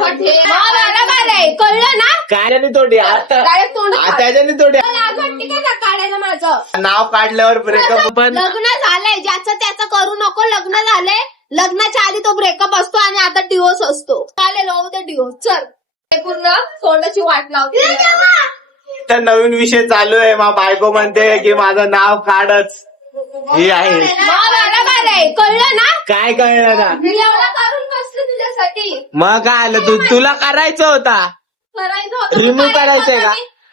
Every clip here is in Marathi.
बरोबर आहे, कळलं ना? काढ्याने तोडी आता डायरेक्ट तोंडात त्याच्याने तोडी लाज वाटते का त्या काढायला माझं? नाव काढल्यावर ब्रेकअप पण लग्न झालंय, ज्याचं त्याचं करू नको. लग्न झालंय, लग्नाच्या आधी तो ब्रेकअप असतो आणि आता डिवोर्स असतो. चालेल, हो ते डिवोर्स. चल, हे पूर्ण तोंडाची वाट लावते. तर नवीन विषय चालू आहे. मा बायको म्हणते की माझं नाव काढच. हे आहे बरोबर आहे, कळलं ना? काय कळलं ना? मी एवढं करून बसले तुझ्यासाठी. मग काय आलं तुला करायचं होता. करायचं होतं. रिम्यू करायचंय का?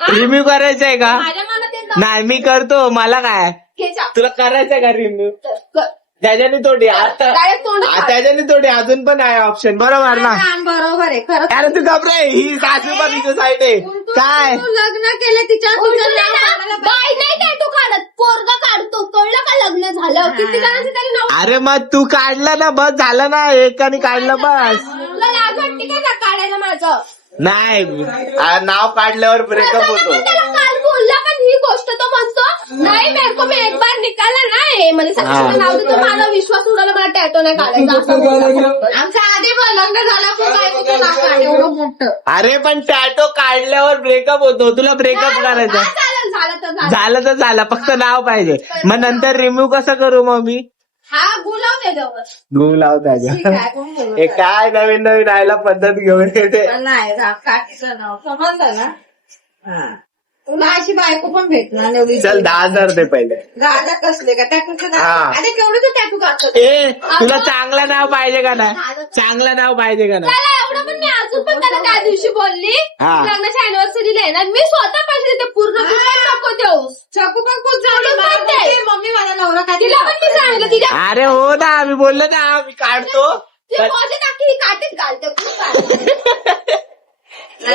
रिम्यू करायचंय का? माझ्या मनात येतं. नाही मी करतो. मला काय घे जा. तुला करायचंय का रिम्यू? कर. त्याच्याने तोडी आता डायरेक्ट तोंडात. त्याच्याने तोडी अजून पण आहे ऑप्शन. बरोबर ना? बरोबर आहे, खरं. अरे तू घबराय. ही सासू पण तिच्या साईड आहे. काय तू लग्न केलं तिच्या बाय नाही टॅटू काढत, पोरगा काढतो. कळलं का? लग्न झालं किती जणांचं तरी नाव. अरे मग तू काढलं ना, बस झालं ना. एकाने काढलं बस. तुला लाज वाटते का त्या काढायला माझं? नाही नाव काढल्यावर ब्रेकअप होतो. त्याला काल बोलला, पण ही गोष्ट तो म्हणतो नाही मेरे को मी एक बार निकाला ना. हे म्हणजे साक्षीचं नाव देतो. माझा विश्वास उडाला, मला टॅटो नाही काढायचा असं बोलला. आमच्या आधी लग्न झालं पण बायकोचं नाव काढ, एवढं मोठं. अरे पण टॅटो काढल्यावर ब्रेकअप होतो. तुला ब्रेकअप करायचं चालेल, झालं तर झालं. झालं तर झालं. फक्त नाव पाहिजे. मग नंतर रिम्यू कसं करू मग मी? हा गुलाव त्याच्यावर. गू लाव त्याच्या. काय कोण बोलत हे काय नवीन नवीन आयला पद्धत घेऊन येते. नाही काकीचं नाव समजलं ना. हा, तुला अशी बायको पण भेटणार एवढी. चल 10,000 दे पहिले. गाड्या कसले का टॅटूचं नाव? हा. अरे केवढं तू टॅटू काढतो? ए तुला चांगलं नाव पाहिजे का नाही? चांगलं नाव पाहिजे का नाही? त्याला एवढं पण मी अजून पण त्याला त्या दिवशी बोलली हा. लग्नाच्या अॅनिव्हर्सरीला येणार. मी स्वतः पैसे देते पूर्ण. तू पण नको देऊ. चकू पण खूप मम्मी माझा नवरा काय तिला पण मी सांगितलं तिच्या अरे हो ना मी बोललो ना मी काढतो. ती माझी टाकी ही काटेच घालते खूप काढते.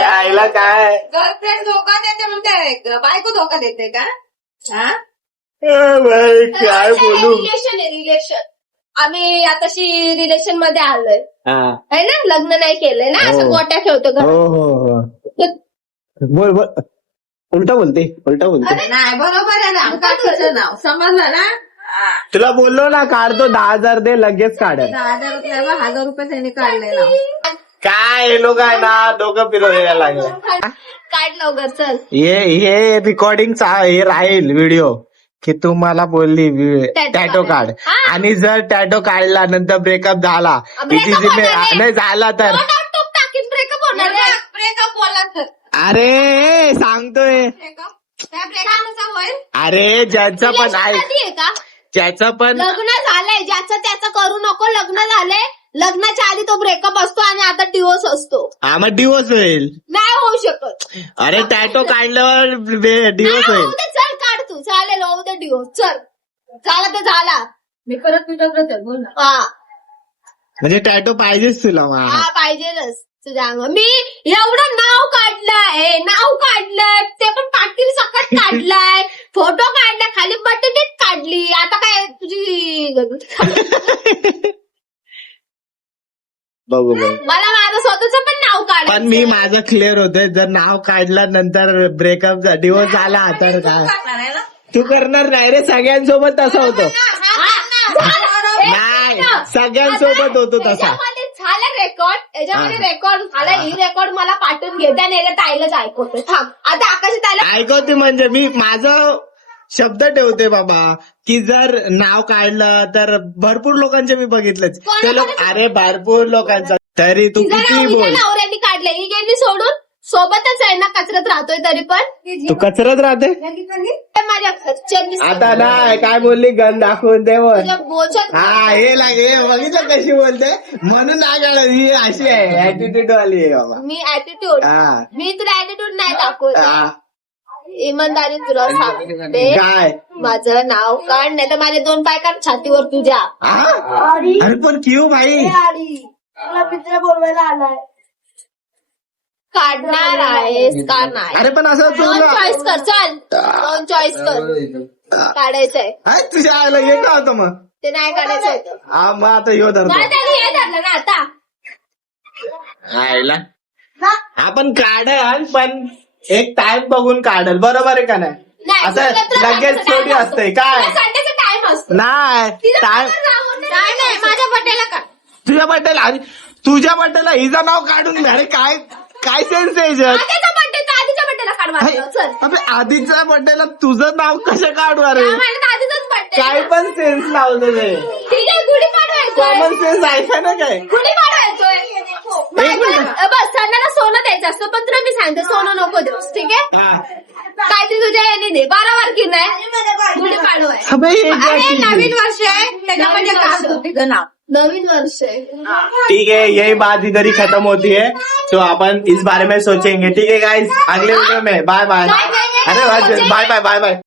आईला काय गर्लफ्रेंड धोका देते म्हणते, बायको धोका देते का? हा, बाई, काय बोलू. रिलेशन आहे रिलेशन. आम्ही आताशी रिलेशन मध्ये आलोय हा. है ना. लग्न नाही केलंय ना. असं हो. गोट्या ठेवतो हो घरात. हो हो बोल बोल. उलटा बोलते उलटा बोलते. अरे नाही बरोबर आहे ना. काकीचं नाव समजलं ना. तुला बोललो ना काढतो 10,000 दे लगेच काढेल. 1000 रुपये त्यांनी काढलेला. काय हे लोक आहे ना डोकं फिरवायला लागलं. काढ लवकर चल. हे रेकॉर्डिंग हे राहील व्हिडिओ की तू मला बोलली टॅटो काढ. हा. आणि जर टॅटो काढला नंतर ब्रेकअप झाला Breakup होणार आहे. नाही झाला तर टाकीत ब्रेकअप होणार. ब्रेकअप बोला तर अरे सांगतोय. त्या ब्रेकअपचा होईल. अरे ज्याचं पण Relation आहे कधी आहे का? ज्याचं पण लग्न झालंय, ज्याचं त्याचं करू नको. लग्न झालंय, लग्नाच्या आधी तो ब्रेकअप असतो आणि आता डिवोर्स असतो. हा मग डिवोर्स होईल. नाही होऊ शकत. अरे टॅटो काढल्यावर डिवोर्स नाही होईल. होऊ दे, चल काढ तू. चालेल, होऊ दे डिवोर्स. चल झाला तर झाला. मी परत तुझ्याकडे बोल ना. हा म्हणजे टॅटो पाहिजेच तुला मग. हा पाहिजेलच तुझ्या अंग. मी एवढं नाव काढलंय, नाव काढलंय, ते पण पाटील सकट काढलाय, फोटो काढलाय, खाली बटाटेट काढली. आता काय तुझी बघू बघू. मला माझं स्वतःच पण नाव काढायचं. पण मी माझं क्लिअर होतंय जर नाव काढलं नंतर ब्रेकअप डिवोर्स झाला तर काय तू करणार नाही रे. सगळ्यांसोबत तसा होतो. नाही सगळ्यांसोबत होतो तसा. झालं रेकॉर्ड. याच्यामध्ये रेकॉर्ड झालं. ही रेकॉर्ड मला पाठवून घेता नाही ताईलाच ऐकवतो. थांब आता आकाश ताईला ऐकवते म्हणजे मी माझं शब्द ठेवते बाबा की जर नाव काढलं तर भरपूर लोकांचे मी बघितलेच ते लोक. अरे भरपूर लोकांचं तरी तू किती बोल. नवऱ्यांनी काढले. ही गेली सोडून. सोबतच आहे ना, कचरत राहतोय तरी पण. तू कचरत राहते माझ्या घरच्यांनी आता नाही काय बोलली गन दाखवून दे वर. तुझ्या बोचत. हा हे लागे बघितलं कशी बोलते म्हणून नाही काढत. ही अशी आहे ऍटिट्यूड वाली आहे बाबा. मी ऍटिट्यूड. हा मी तुला ऍटिट्यूड नाही दाखवत. हा. इमानदारी तुला सांगते. काय माझं नाव काढ, नाही तर माझे 2 पाय काढ छातीवर तुझ्या. हा? अरे पण क्यू भाई तुला मित्र बोलवायला आलाय. काढणार आहेस का नाही? अरे पण असं दोन तुला चॉईस कर. चल 2 चॉईस कर. काढायचंय अरे तुझ्या आईला येत होतं मग. ते नाही काढायचं होतं. हा मग आता ह्यो धरतो नाही त्याने हे धरलं ना आता. आईला. आपण काढल पण एक टाइम बघून काढल. बरोबर आहे का नाही? नाही असं तुला लगेच संडेचा थोडी time असते असतो. काय? तुला संडेचा टाइम असतो. नाही तिला टाइम बाहेर जाऊन नाही माझ्या बर्थडेला काढ. तुझ्या बड्डेला तुझ्या बड्डेला हिचं नाव काढून घ्या. अरे काय काय सेन्स आहे याच्यात? आधीच्या बड्डेचा आधीच्या बड्डेला काढवा चल. अबे आधीच्या बड्डेला तुझं नाव कसं काढू? अरे मला आधीचाच बड्डे. काय पण सेन्स लावलेलं आहे. ठीक आहे गुढी पाडवायचोय. कॉमन सेन्स आहे का ना काय? गुढी पाडवायचोय. बस त्यांना सोनं द्यायचं असतं पण तुला मी सांगते सोनं नको देऊस ठीक आहे. हा. काय ते तुझ्या याने दे 12 वारकी नाही गुढी पाडवाय. अबे हे अरे काय? नवीन वर्ष आहे त्याच्यामध्ये काढ तुझं नाव. नवीन वर्ष आहे. ठीक है, यही बात इधर ही खत्म होती है. तो अपन इस बारे में सोचेंगे. ठीक है गाइस, अगले वीडियो में बाय बाय. अरे बाय बाय बाय बाय.